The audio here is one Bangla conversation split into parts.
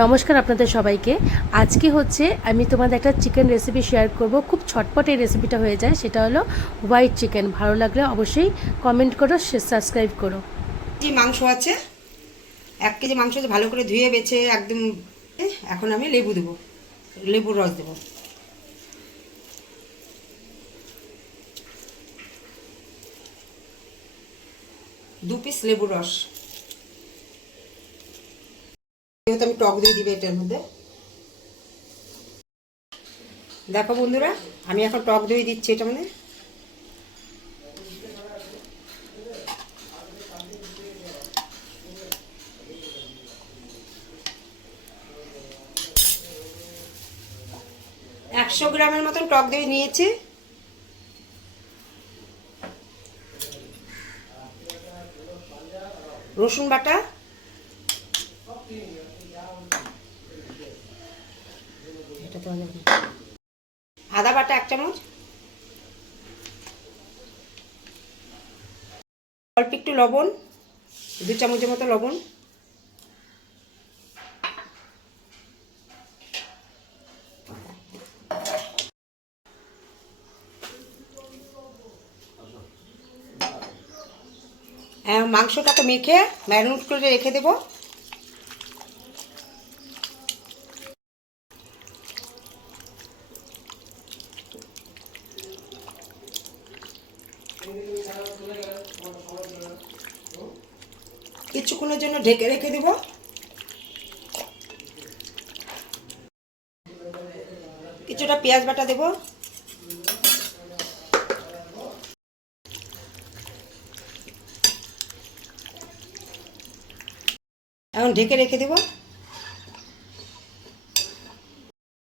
নমস্কার আপনাদের সবাইকে। আজকে হচ্ছে আমি তোমাদের একটা চিকেন রেসিপি শেয়ার করব। খুব ছটপট এই রেসিপিটা হয়ে যায়। সেটা হলো হোয়াইট চিকেন ভালো লাগলে অবশ্যই কমেন্ট করো সাবস্ক্রাইব করো। কেজি মাংস আছে? এক কেজি মাংস আছে, ভালো করে ধুয়ে বেছে একদম এখন আমি লেবু দেবো। লেবুর রস দেবো। দু পিস লেবুর রস। যেহেতু আমি টক দই দিবে এটার মধ্যে। দেখো বন্ধুরা, আমি এখন টক দই দিচ্ছি এটার মধ্যে একশো গ্রামের মতন টক দই নিয়েছি। রসুন বাটা আদা বাটা এক চামচ। অল্প একটু লবণ দু চামচের মতো লবণ। হ্যাঁ, মাংসটাকে মেখে ম্যারিনেট করে রেখে দেব। কিছুক্ষণের জন্য ঢেকে রেখে দেব। কিছুটা পেঁয়াজ বাটা দেবো। এখন ঢেকে রেখে দেব।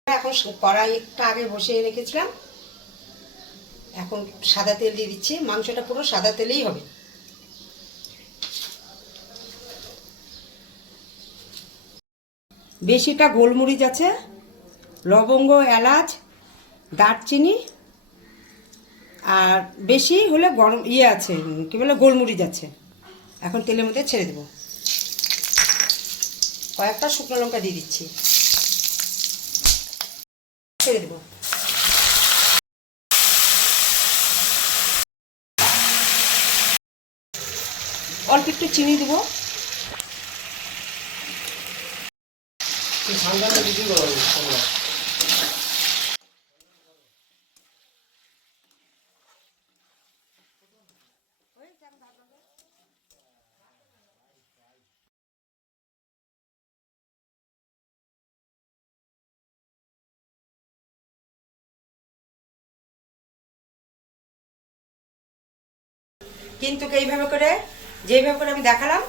এখন কড়াই একটু আগে বসিয়ে রেখেছিলাম। এখন সাদা তেল দিয়ে দিচ্ছি, মাংসটা পুরো সাদা তেলেই হবে। বেশিটা গোলমরিচ আছে, লবঙ্গ, এলাচ, দারচিনি, আর বেশি হলে গরম ইয়ে আছে, কী বলে, গোলমরিচ আছে। এখন তেলের মধ্যে ছেড়ে দেবো। কয়েকটা শুকনো লঙ্কা দিয়ে দিচ্ছি। ছেড়ে দেবো। অল্প একটু চিনি দেবো। কিন্তু এইভাবে করে যেইভাবে করে আমি দেখালাম,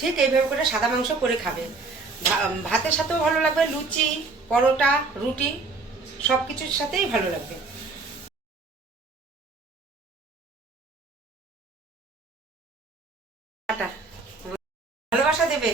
ঠিক এইভাবে করে সাদা মাংস করে খাবে। ভাতের সাথেও ভালো লাগবে, লুচি, পরোটা, রুটি সব কিছুর সাথেই ভালো লাগবে। ভালোবাসা দেবে।